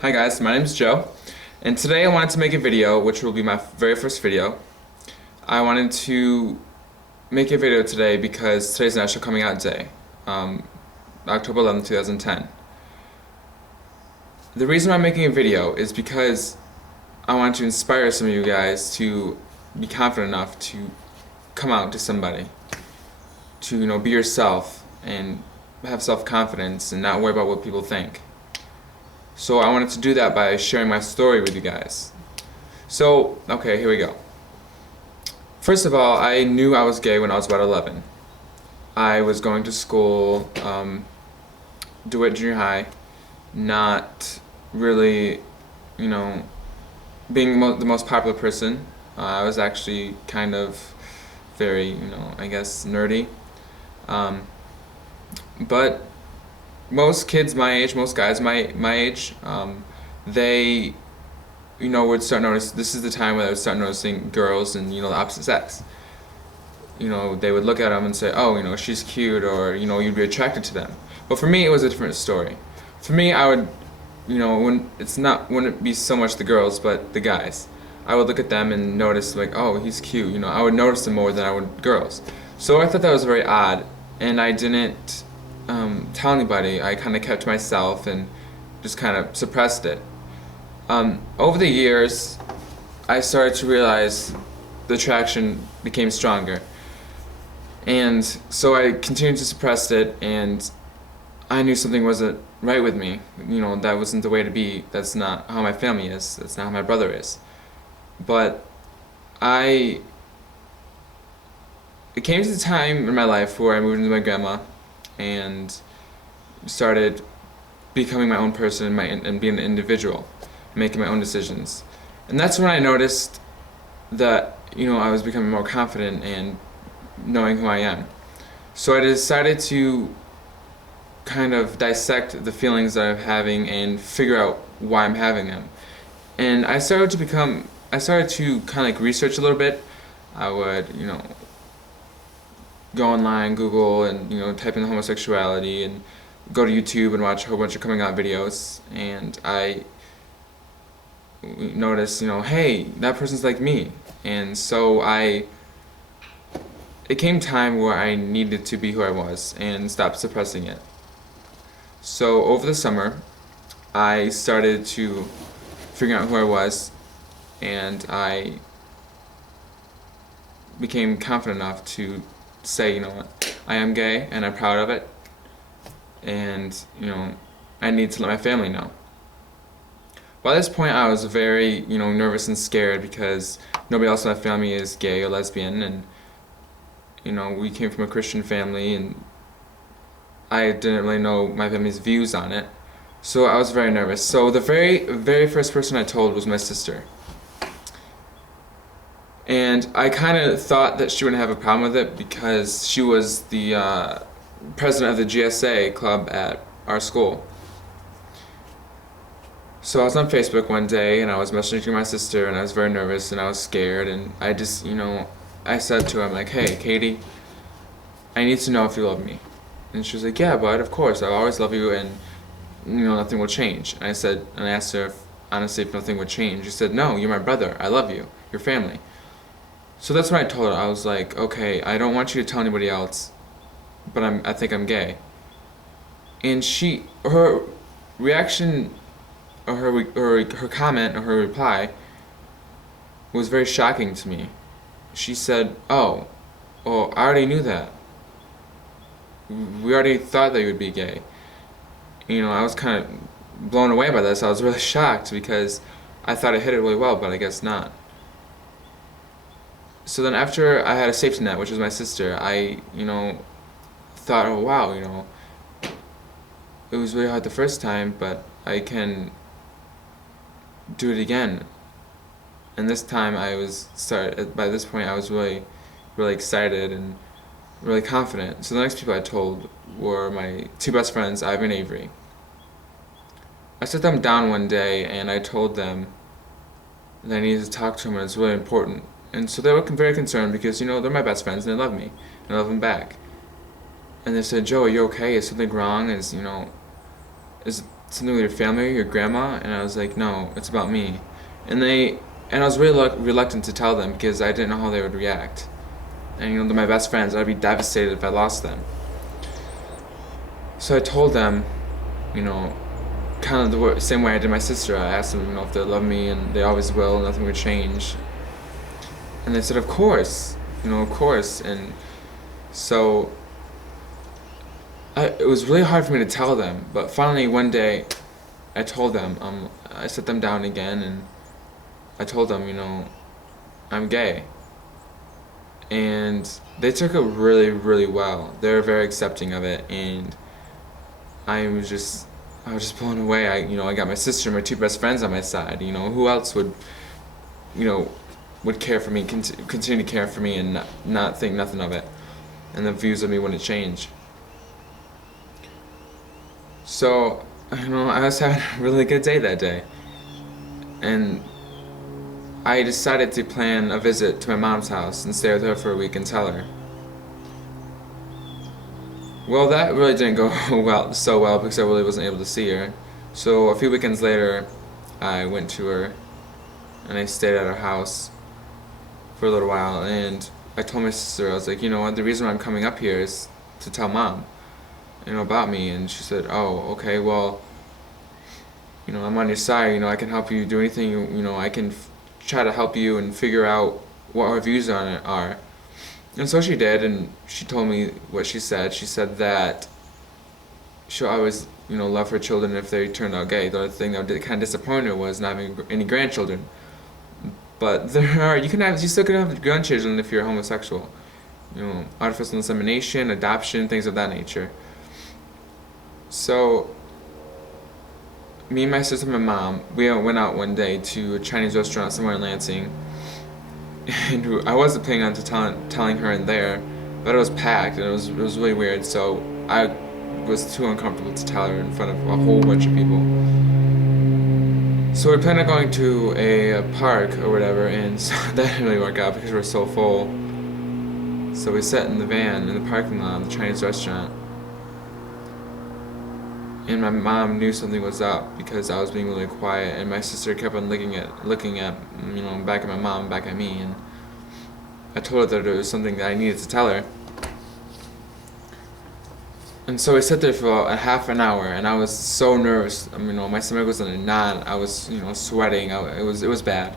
Hi guys, my name is Joe, and today I wanted to make a video, which will be my very first video. I wanted to make a video today because today's National Coming Out Day, October 11th, 2010. The reason why I'm making a video is because I want to inspire some of you guys to be confident enough to come out to somebody, to be yourself and have self-confidence and not worry about what people think. So I wanted to do that by sharing my story with you guys. So, okay, here we go. First of all, I knew I was gay when I was about 11. I was going to school, DeWitt Junior High, not really, being the most popular person. I was actually kind of very, I guess, nerdy. But most kids my age, most guys my age, they, would start notice. This is the time where they would start noticing girls and the opposite sex. They would look at them and say, oh, she's cute, or you'd be attracted to them. But for me, it was a different story. For me, I would, wouldn't be so much the girls, but the guys. I would look at them and notice like, oh, he's cute. I would notice them more than I would girls. So I thought that was very odd, and I didn't tell anybody. I kind of kept to myself and just kind of suppressed it. Over the years, I started to realize the attraction became stronger, and so I continued to suppress it, and I knew something wasn't right with me. That wasn't the way to be. That's not how my family is. That's not how my brother is. But it came to the time in my life where I moved into my grandma and started becoming my own person and being an individual, making my own decisions. And that's when I noticed that, I was becoming more confident and knowing who I am. So I decided to kind of dissect the feelings that I'm having and figure out why I'm having them. And I started to kind of like research a little bit. I would, go online, Google, and type in homosexuality, and go to YouTube and watch a whole bunch of coming out videos. And I noticed, hey, that person's like me. And so it came time where I needed to be who I was and stop suppressing it. So over the summer, I started to figure out who I was, and I became confident enough to say, you know what, I am gay and I'm proud of it, and I need to let my family know. By this point, I was very nervous and scared because nobody else in my family is gay or lesbian, and we came from a Christian family, and I didn't really know my family's views on it, so I was very nervous. So the very first person I told was my sister. And I kind of thought that she wouldn't have a problem with it because she was the president of the GSA club at our school. So I was on Facebook one day, and I was messaging my sister, and I was very nervous and I was scared, and I just, I said to her, I'm like, hey, Katie, I need to know if you love me. And she was like, yeah, bud, of course, I'll always love you, and nothing will change. And I asked her honestly if nothing would change. She said, no, you're my brother, I love you, your family. So that's what I told her. I was like, okay, I don't want you to tell anybody else, but I think I'm gay. And her reaction, or her comment, or her reply was very shocking to me. She said, oh, well, I already knew that. We already thought that you would be gay. I was kind of blown away by this. I was really shocked because I thought I hit it really well, but I guess not. So then after I had a safety net, which was my sister, I, thought, oh wow, it was really hard the first time, but I can do it again. And this time by this point I was really, really excited and really confident. So the next people I told were my two best friends, Ivan and Avery. I sat them down one day and I told them that I needed to talk to them, and it's really important. And so they were very concerned because, they're my best friends and they love me, and I love them back. And they said, Joe, are you okay? Is something wrong? Is something with your family, your grandma?" And I was like, "No, it's about me." And I was really reluctant to tell them because I didn't know how they would react. And they're my best friends. I'd be devastated if I lost them. So I told them, you know, kind of the same way I did my sister. I asked them, if they love me, and they always will. Nothing would change. And they said, "Of course, of course." And so it was really hard for me to tell them. But finally, one day, I told them. I sat them down again, and I told them, I'm gay. And they took it really, really well. They were very accepting of it, and I was just blown away. I got my sister, my two best friends on my side. Who else would, would care for me, continue to care for me, and not think nothing of it, and the views of me wouldn't change. So, I was having a really good day that day, and I decided to plan a visit to my mom's house and stay with her for a week and tell her. Well, that really didn't go so well because I really wasn't able to see her. So a few weekends later, I went to her and I stayed at her house for a little while, and I told my sister, I was like, what, the reason why I'm coming up here is to tell Mom, about me. And she said, "Oh, okay, well, I'm on your side, I can help you do anything, I can try to help you and figure out what our views on it are." And so she did, and she told me what she said. She said that she'll always, love her children if they turned out gay. The other thing that kind of disappointed her was not having any grandchildren. But you still can have grandchildren if you're homosexual. Artificial insemination, adoption, things of that nature. So, me and my sister and my mom, we went out one day to a Chinese restaurant somewhere in Lansing. And I wasn't planning on telling her in there, but it was packed and it was really weird. So I was too uncomfortable to tell her in front of a whole bunch of people. So we planned on going to a park or whatever, and so that didn't really work out because we were so full. So we sat in the van in the parking lot of the Chinese restaurant, and my mom knew something was up because I was being really quiet, and my sister kept on looking at back at my mom, back at me, and I told her that there was something that I needed to tell her. And so we sat there for a half an hour, and I was so nervous. My stomach was in a knot. I was, sweating. It was bad.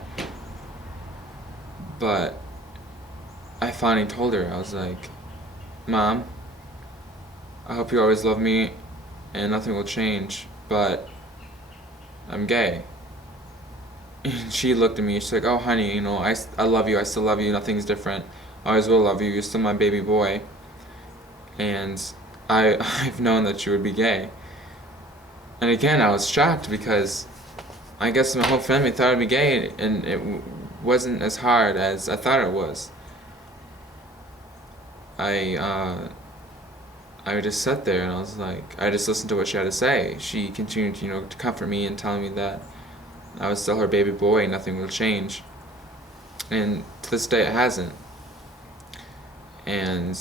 But I finally told her. I was like, "Mom, I hope you always love me, and nothing will change, but I'm gay." And she looked at me, she's like, "Oh honey, I love you, I still love you, nothing's different. I always will love you, you're still my baby boy. And I've known that you would be gay." And again, I was shocked because I guess my whole family thought I'd be gay, and it wasn't as hard as I thought it was. I just sat there and I was like, I just listened to what she had to say. She continued, to comfort me and telling me that I was still her baby boy and nothing will change. And to this day it hasn't. And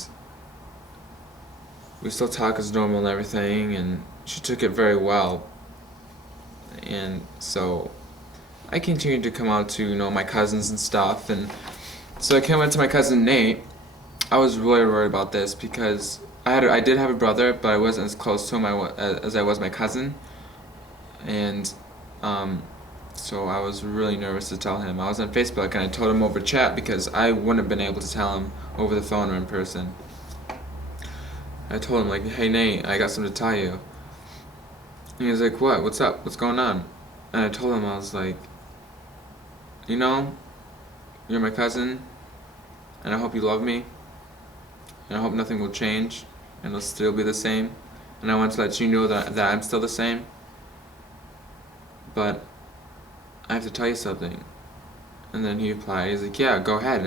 we still talk as normal and everything, and she took it very well. And so I continued to come out to, my cousins and stuff. And so I came out to my cousin Nate. I was really worried about this because I did have a brother, but I wasn't as close to him as I was my cousin. And so I was really nervous to tell him. I was on Facebook and I told him over chat because I wouldn't have been able to tell him over the phone or in person. I told him, like, "Hey Nate, I got something to tell you." And he was like, "What? What's up? What's going on?" And I told him, I was like, "You're my cousin, and I hope you love me, and I hope nothing will change, and it'll still be the same. And I want to let you know that I'm still the same. But I have to tell you something." And then he replied, he's like, "Yeah, go ahead,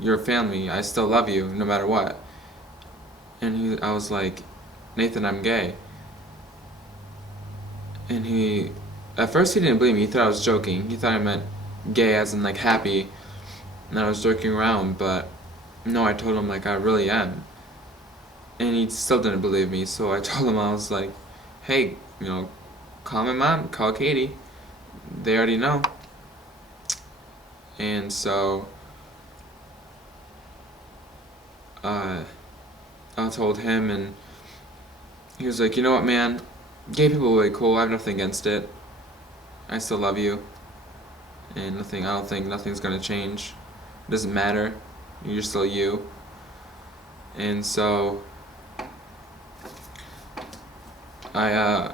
you're family, I still love you, no matter what." And I was like, "Nathan, I'm gay." And at first he didn't believe me, he thought I was joking, he thought I meant gay as in like happy, and I was joking around, but no, I told him like I really am. And he still didn't believe me, so I told him, I was like, "Hey, call my mom, call Katie. They already know. And so I told him, and he was like, you know what, man, gay people are really cool. I have nothing against it. I still love you, and I don't think nothing's gonna change. It doesn't matter. You're still you. And so I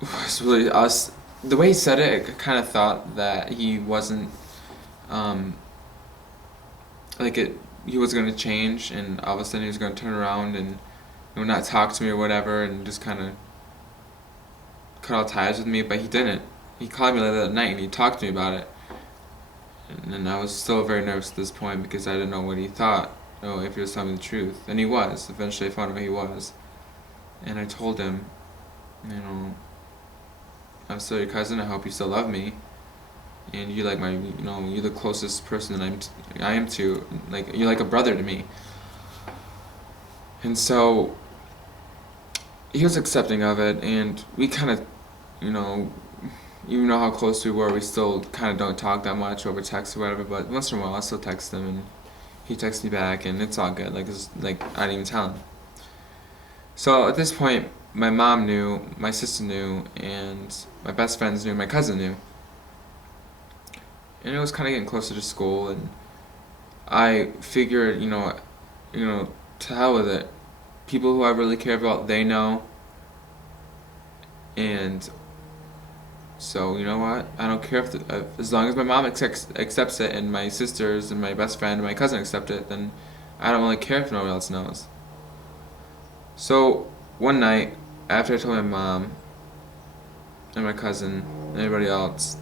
was really the way he said it, I kind of thought that he wasn't um, like it. He was gonna change, and all of a sudden he was gonna turn around and not talk to me or whatever, and just kind of cut all ties with me. But he didn't. He called me later that night and he talked to me about it, and I was still very nervous at this point because I didn't know what he thought. Oh, if he was telling me the truth, and he was. Eventually, I found out he was, and I told him, you know, I'm still your cousin. I hope you still love me, and you like my, you're the closest person that I am to. Like, you're like a brother to me. And so he was accepting of it, and we kind of, even though how close we were, we still kind of don't talk that much over text or whatever. But once in a while, I still text him, and he texts me back, and it's all good. Like I didn't even tell him. So at this point, my mom knew, my sister knew, and my best friends knew, my cousin knew. And it was kind of getting closer to school, and I figured, to hell with it. People who I really care about, they know. And so, you know what? I don't care as long as my mom accepts it, and my sisters and my best friend and my cousin accept it, then I don't really care if no one else knows. So one night, after I told my mom and my cousin and everybody else,